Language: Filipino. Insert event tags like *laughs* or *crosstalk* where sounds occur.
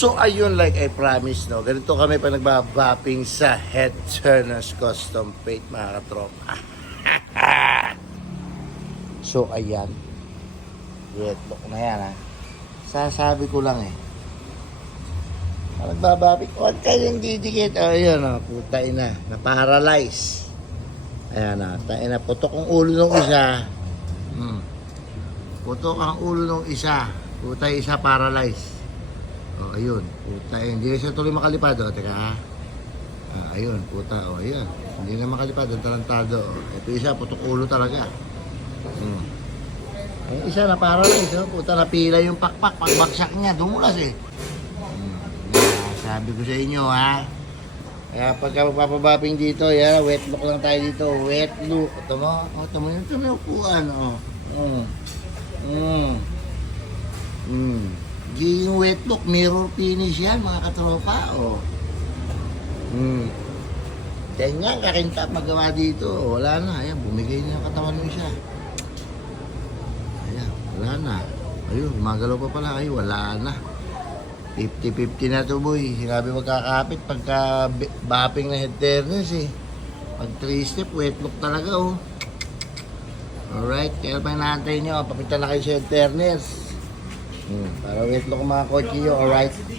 So ayun, like I promised, no, ganito kami pa nagbabapping sa Head Turners Custom Paint, mga katropa. *laughs* so ayan, wet look na yan ha. Sasabi ko lang eh. Nagbabapik, huwag kayong didikit. O, oh, yun, oh, puta ina, na-paralyze. Ayan na, tain na, putok ang ulo ng isa. Hmm. Putok ang ulo ng isa. Puta isa paralyze. O, ayun, puta, eh, hindi siya tuloy makalipad. O, teka ha. Ah, ayun, puta, o, ayun. Hindi na makalipad, ang tarantado. O, ito isa, putok ulo talaga. Hmm. Yung isa na paralyze, oh, puta, napila yung pakpak, pagbaksak niya, dumulas eh. Hmm. Yeah, sabi ko sa inyo, ha. Kaya pagka magpapabaping dito, yan, wet look lang tayo dito. Wet look. Ito mo, oh, ito mo yung ito mo yung upuan, oh. Mm. Look, mirror finish yan, mga katropa, oh. Mm. Ganyan, kakinta magawa dito. Wala na, ayan, bumigay na yung katawan mo siya. Ayan, wala na. Ayun, gumagalaw pa pala kayo, wala na. 50-50 na to boy. Sinabi magkakapit pagka bapping na head turners eh. Pag 3 step, wet look talaga oh. Alright, kaya pa inaantay nyo. Papitan na kayo sa head turners. Hmm, para wet look ang mga kotse nyo. Alright.